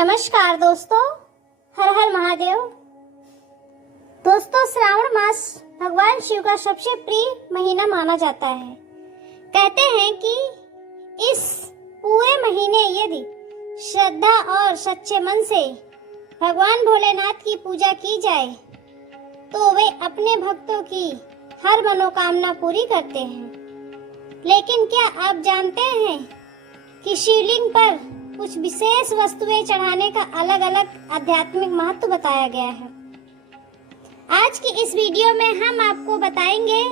नमस्कार दोस्तों, हर हर महादेव। दोस्तों, श्रावण मास भगवान शिव का सबसे प्रिय महीना माना जाता है। कहते हैं कि इस पूरे महीने यदि श्रद्धा और सच्चे मन से भगवान भोलेनाथ की पूजा की जाए तो वे अपने भक्तों की हर मनोकामना पूरी करते हैं। लेकिन क्या आप जानते हैं कि शिवलिंग पर कुछ विशेष वस्तुएं चढ़ाने का अलग अलग आध्यात्मिक महत्व बताया गया है। आज की इस वीडियो में हम आपको बताएंगे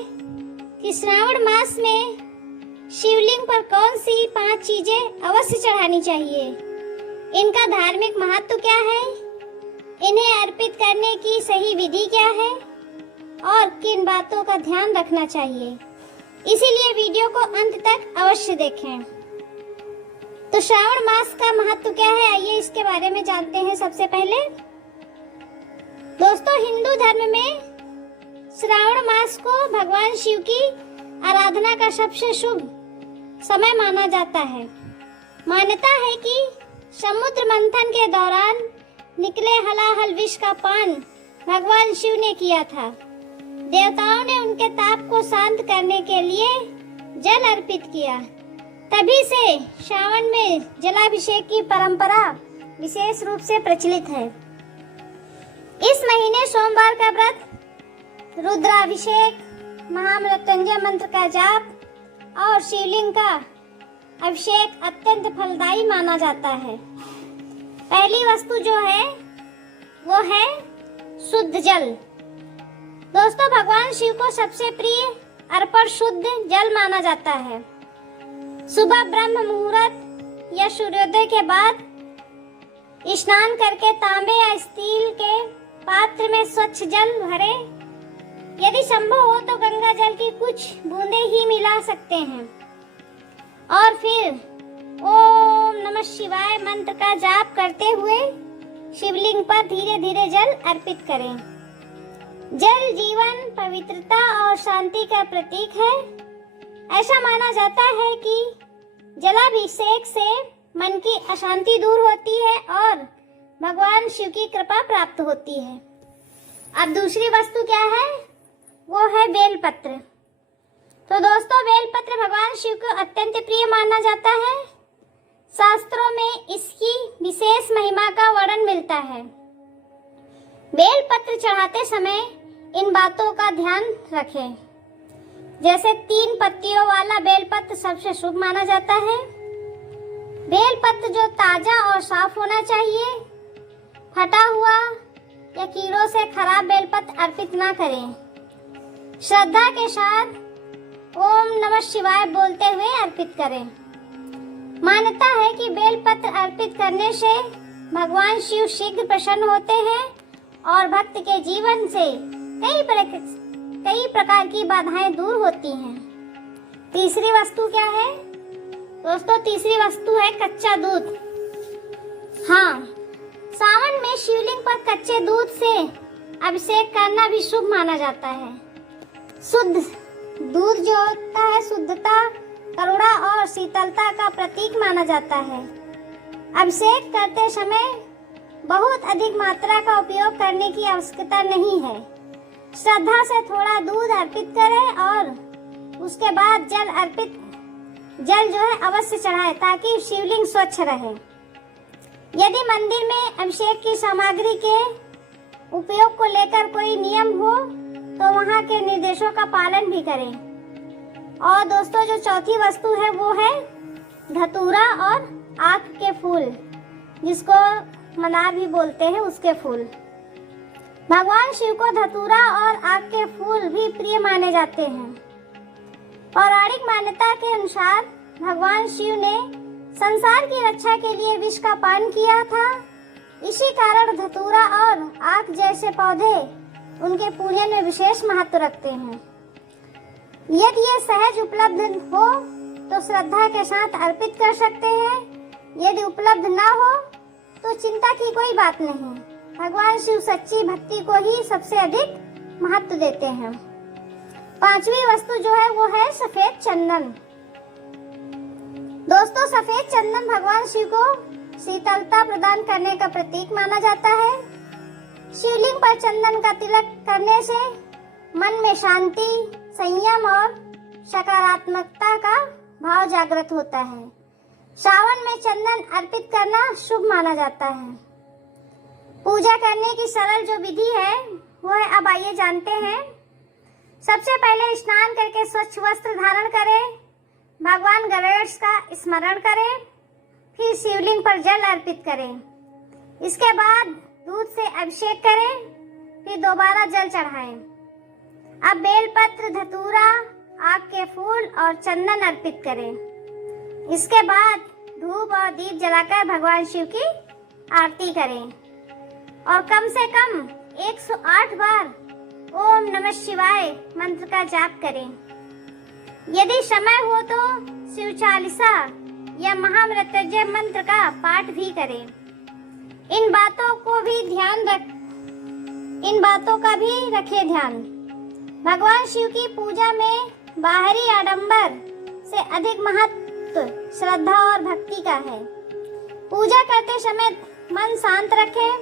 कि श्रावण मास में शिवलिंग पर कौन सी 5 चीजें अवश्य चढ़ानी चाहिए, इनका धार्मिक महत्व क्या है, इन्हें अर्पित करने की सही विधि क्या है और किन बातों का ध्यान रखना चाहिए। इसीलिए वीडियो को अंत तक अवश्य देखें। तो श्रावण मास का महत्व क्या है, आइए इसके बारे में जानते हैं। सबसे पहले दोस्तों, हिंदू धर्म में श्रावण मास को भगवान शिव की आराधना का सबसे शुभ समय माना जाता है। मान्यता है कि समुद्र मंथन के दौरान निकले हलाहल विष का पान भगवान शिव ने किया था। देवताओं ने उनके ताप को शांत करने के लिए जल अर्पित किया। तभी से श्रावण में जलाभिषेक की परंपरा विशेष रूप से प्रचलित है। इस महीने सोमवार का व्रत, रुद्राभिषेक, महामृत्युंजय मंत्र का जाप और शिवलिंग का अभिषेक अत्यंत फलदायी माना जाता है। पहली वस्तु जो है वो है शुद्ध जल। दोस्तों, भगवान शिव को सबसे प्रिय अर्पण शुद्ध जल माना जाता है। सुबह ब्रह्म मुहूर्त या सूर्योदय के बाद स्नान करके तांबे या स्टील के पात्र में स्वच्छ जल भरें। यदि संभव हो तो गंगा जल की कुछ बूंदें ही मिला सकते हैं और फिर ओम नमः शिवाय मंत्र का जाप करते हुए शिवलिंग पर धीरे धीरे जल अर्पित करें। जल जीवन, पवित्रता और शांति का प्रतीक है। ऐसा माना जाता है कि जलाभिषेक से मन की अशांति दूर होती है और भगवान शिव की कृपा प्राप्त होती है। अब दूसरी वस्तु क्या है, वो है बेलपत्र। तो दोस्तों, बेलपत्र भगवान शिव को अत्यंत प्रिय माना जाता है। शास्त्रों में इसकी विशेष महिमा का वर्णन मिलता है। बेलपत्र चढ़ाते समय इन बातों का ध्यान रखें। जैसे 3 पत्तियों वाला बेलपत्र सबसे शुभ माना जाता है। बेलपत्र जो ताजा और साफ होना चाहिए। फटा हुआ या कीड़ों से खराब बेलपत्र अर्पित ना करें। श्रद्धा के साथ ओम नमः शिवाय बोलते हुए अर्पित करें। मान्यता है कि बेलपत्र अर्पित करने से भगवान शिव शीघ्र प्रसन्न होते हैं और भक्त के जीवन से कई प्रकार की बाधाएं दूर होती हैं। तीसरी वस्तु क्या है दोस्तों? तीसरी वस्तु है कच्चा दूध। हाँ, सावन में शिवलिंग पर कच्चे दूध से अभिषेक करना भी शुभ माना जाता है। शुद्ध दूध जो होता है शुद्धता, करुणा और शीतलता का प्रतीक माना जाता है। अभिषेक करते समय बहुत अधिक मात्रा का उपयोग करने की आवश्यकता नहीं है। श्रद्धा से थोड़ा दूध अर्पित करें और उसके बाद जल जो है अवश्य चढ़ाएं ताकि शिवलिंग स्वच्छ रहे। यदि मंदिर में अभिषेक की सामग्री के उपयोग को लेकर कोई नियम हो तो वहां के निर्देशों का पालन भी करें। और दोस्तों, जो चौथी वस्तु है वो है धतूरा और आक के फूल, जिसको मनार भी बोलते हैं, उसके फूल। भगवान शिव को धतूरा और आक के फूल भी प्रिय माने जाते हैं। पौराणिक मान्यता के अनुसार भगवान शिव ने संसार की रक्षा के लिए विष का पान किया था। इसी कारण धतूरा और आक जैसे पौधे उनके पूजन में विशेष महत्व रखते हैं। यदि ये सहज उपलब्ध हो तो श्रद्धा के साथ अर्पित कर सकते हैं। यदि उपलब्ध ना हो तो चिंता की कोई बात नहीं। भगवान शिव सच्ची भक्ति को ही सबसे अधिक महत्व देते हैं। पांचवी वस्तु जो है वो है सफेद चंदन। दोस्तों, सफेद चंदन भगवान शिव को शीतलता प्रदान करने का प्रतीक माना जाता है। शिवलिंग पर चंदन का तिलक करने से मन में शांति, संयम और सकारात्मकता का भाव जागृत होता है। सावन में चंदन अर्पित करना शुभ माना जाता है। पूजा करने की सरल जो विधि है वह अब आइए जानते हैं। सबसे पहले स्नान करके स्वच्छ वस्त्र धारण करें, भगवान गणेश का स्मरण करें, फिर शिवलिंग पर जल अर्पित करें। इसके बाद दूध से अभिषेक करें, फिर दोबारा जल चढ़ाएं। अब बेलपत्र, धतूरा, आक के फूल और चंदन अर्पित करें। इसके बाद धूप और दीप जलाकर भगवान शिव की आरती करें और कम से कम 108 बार ओम नमः शिवाय मंत्र का जाप करें। यदि समय हो तो शिव चालीसा या महामृत्युंजय मंत्र का पाठ भी करें। इन बातों का भी रखें ध्यान। भगवान शिव की पूजा में बाहरी आडंबर से अधिक महत्व श्रद्धा और भक्ति का है। पूजा करते समय मन शांत रखें,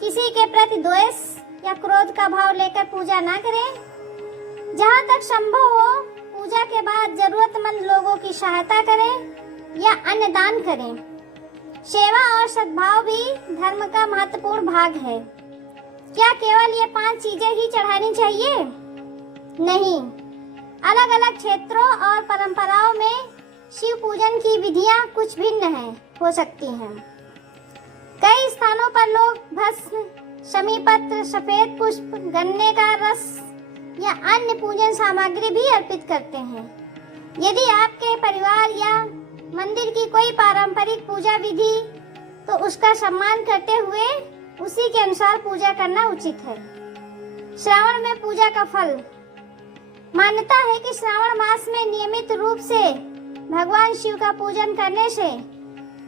किसी के प्रति द्वेष या क्रोध का भाव लेकर पूजा न करें। जहाँ तक संभव हो पूजा के बाद जरूरतमंद लोगों की सहायता करें या अन्नदान करें। सेवा और सद्भाव भी धर्म का महत्वपूर्ण भाग है। क्या केवल ये 5 चीजें ही चढ़ानी चाहिए? नहीं, अलग अलग क्षेत्रों और परंपराओं में शिव पूजन की विधियां कुछ भिन्न हो सकती हैं। कई स्थानों पर लोग भस्म, शमी पत्र, सफेद पुष्प, गन्ने का रस या अन्य पूजन सामग्री भी अर्पित करते हैं। यदि आपके परिवार या मंदिर की कोई पारंपरिक पूजा विधि तो उसका सम्मान करते हुए उसी के अनुसार पूजा करना उचित है। श्रावण में पूजा का फल। मान्यता है कि श्रावण मास में नियमित रूप से भगवान शिव का पूजन करने से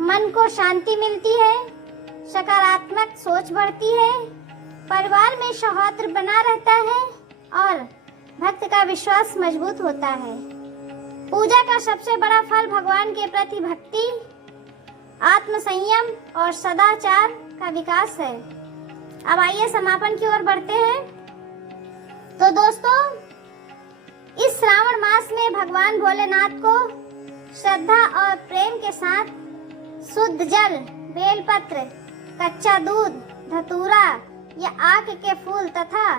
मन को शांति मिलती है, सकारात्मक सोच बढ़ती है, परिवार में सौहार्द बना रहता है और भक्त का विश्वास मजबूत होता है। पूजा का सबसे बड़ा फल भगवान के प्रति भक्ति, आत्म संयम और सदाचार का विकास है। अब आइए समापन की ओर बढ़ते हैं। तो दोस्तों, इस श्रावण मास में भगवान भोलेनाथ को श्रद्धा और प्रेम के साथ शुद्ध जल, बेलपत्र, कच्चा दूध, धतूरा या आक के फूल तथा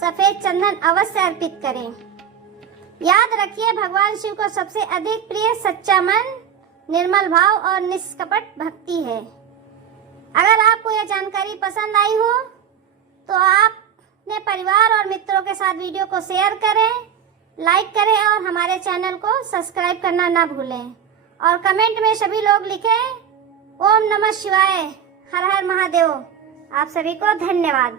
सफेद चंदन अवश्य अर्पित करें। याद रखिए, भगवान शिव को सबसे अधिक प्रिय सच्चा मन, निर्मल भाव और निष्कपट भक्ति है। अगर आपको यह जानकारी पसंद आई हो तो आप अपने परिवार और मित्रों के साथ वीडियो को शेयर करें, लाइक करें और हमारे चैनल को सब्सक्राइब करना ना भूलें। और कमेंट में सभी लोग लिखें ओम नमः शिवाय, हर हर महादेव। आप सभी को धन्यवाद।